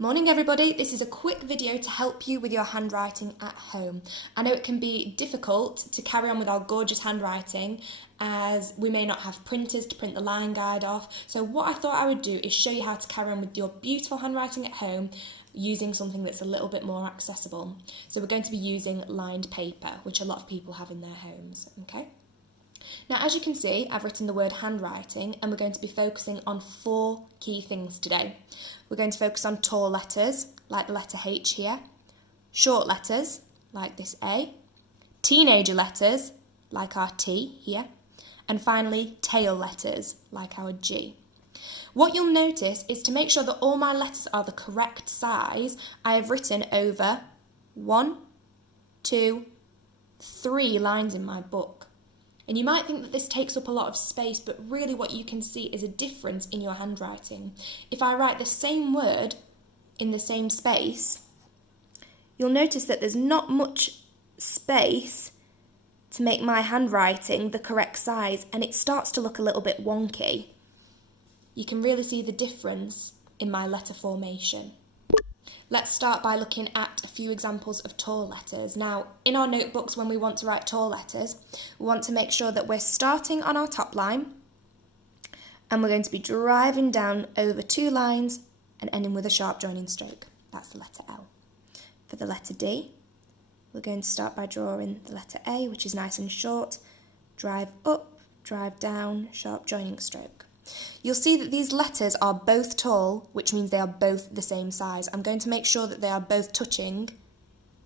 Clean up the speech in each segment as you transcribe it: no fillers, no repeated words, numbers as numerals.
Morning everybody, this is a quick video to help you with your handwriting at home. I know it can be difficult to carry on with our gorgeous handwriting as we may not have printers to print the line guide off. So what I thought I would do is show you how to carry on with your beautiful handwriting at home using something that's a little bit more accessible. So we're going to be using lined paper, which a lot of people have in their homes, okay? Now, as you can see, I've written the word handwriting and we're going to be focusing on 4 key things today. We're going to focus on tall letters, like the letter H here, short letters, like this A, teenager letters, like our T here, and finally tail letters, like our G. What you'll notice is to make sure that all my letters are the correct size, I have written over 1, 2, 3 lines in my book. And you might think that this takes up a lot of space, but really what you can see is a difference in your handwriting. If I write the same word in the same space, you'll notice that there's not much space to make my handwriting the correct size, and it starts to look a little bit wonky. You can really see the difference in my letter formation. Let's start by looking at a few examples of tall letters. Now, in our notebooks, when we want to write tall letters, we want to make sure that we're starting on our top line and we're going to be driving down over 2 lines and ending with a sharp joining stroke. That's the letter L. For the letter D, we're going to start by drawing the letter A, which is nice and short, drive up, drive down, sharp joining stroke. You'll see that these letters are both tall, which means they are both the same size. I'm going to make sure that they are both touching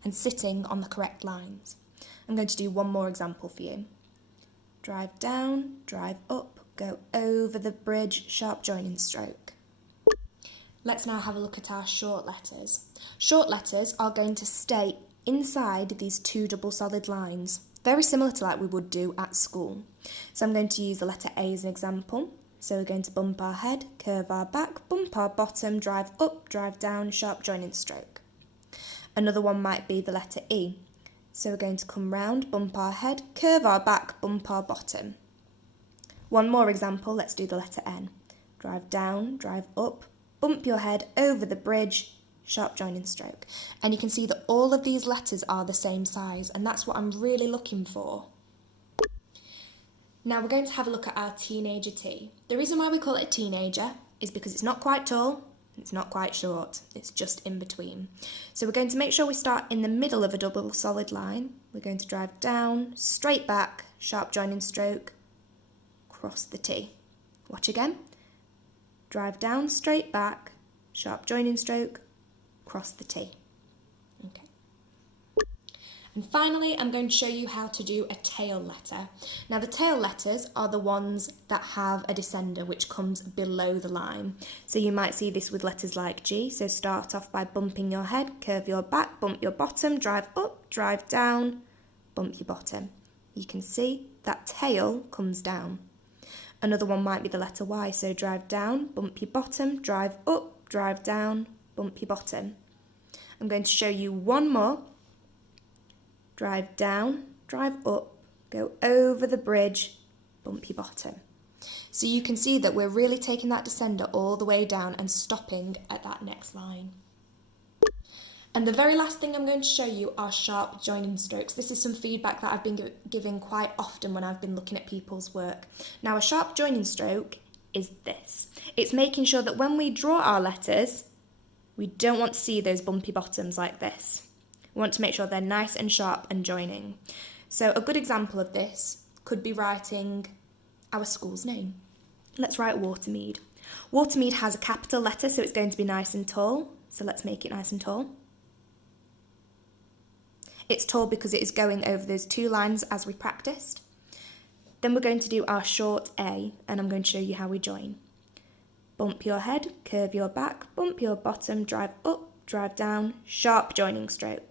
and sitting on the correct lines. I'm going to do one more example for you. Drive down, drive up, go over the bridge, sharp joining stroke. Let's now have a look at our short letters. Short letters are going to stay inside these 2 double solid lines, very similar to like we would do at school. So I'm going to use the letter A as an example. So we're going to bump our head, curve our back, bump our bottom, drive up, drive down, sharp joining stroke. Another one might be the letter E. So we're going to come round, bump our head, curve our back, bump our bottom. One more example, let's do the letter N. Drive down, drive up, bump your head over the bridge, sharp joining stroke. And you can see that all of these letters are the same size, and that's what I'm really looking for. Now we're going to have a look at our teenager T. The reason why we call it a teenager is because it's not quite tall, it's not quite short, it's just in between. So we're going to make sure we start in the middle of a double solid line. We're going to drive down, straight back, sharp joining stroke, cross the T. Watch again. Drive down, straight back, sharp joining stroke, cross the T. Okay. And finally, I'm going to show you how to do a tail letter. Now, the tail letters are the ones that have a descender, which comes below the line. So you might see this with letters like G. So start off by bumping your head, curve your back, bump your bottom, drive up, drive down, bump your bottom. You can see that tail comes down. Another one might be the letter Y. So drive down, bump your bottom, drive up, drive down, bump your bottom. I'm going to show you one more. Drive down, drive up, go over the bridge, bump your bottom. So you can see that we're really taking that descender all the way down and stopping at that next line. And the very last thing I'm going to show you are sharp joining strokes. This is some feedback that I've been giving quite often when I've been looking at people's work. Now, a sharp joining stroke is this. It's making sure that when we draw our letters, we don't want to see those bumpy bottoms like this. We want to make sure they're nice and sharp and joining. So a good example of this could be writing our school's name. Let's write Watermead. Watermead has a capital letter, so it's going to be nice and tall. So let's make it nice and tall. It's tall because it is going over those 2 lines as we practiced. Then we're going to do our short A, and I'm going to show you how we join. Bump your head, curve your back, bump your bottom, drive up, drive down, sharp joining stroke.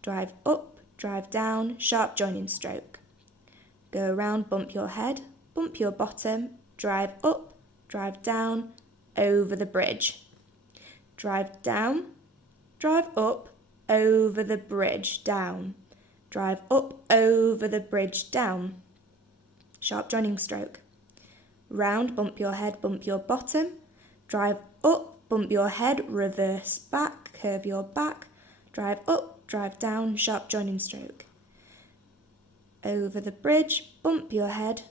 Drive up, drive down, sharp joining stroke. Go around, bump your head, bump your bottom, drive up, drive down, over the bridge. Drive down, drive up, over the bridge, down. Drive up, over the bridge, down. Sharp joining stroke. Round, bump your head, bump your bottom, drive up, bump your head, reverse back, curve your back, drive up, drive down, sharp joining stroke. Over the bridge, bump your head,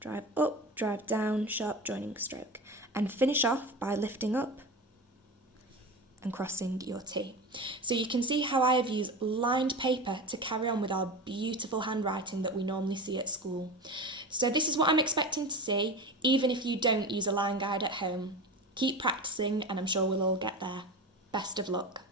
drive up, drive down, sharp joining stroke. And finish off by lifting up and crossing your T. So you can see how I have used lined paper to carry on with our beautiful handwriting that we normally see at school. So this is what I'm expecting to see, even if you don't use a line guide at home. Keep practicing and I'm sure we'll all get there. Best of luck.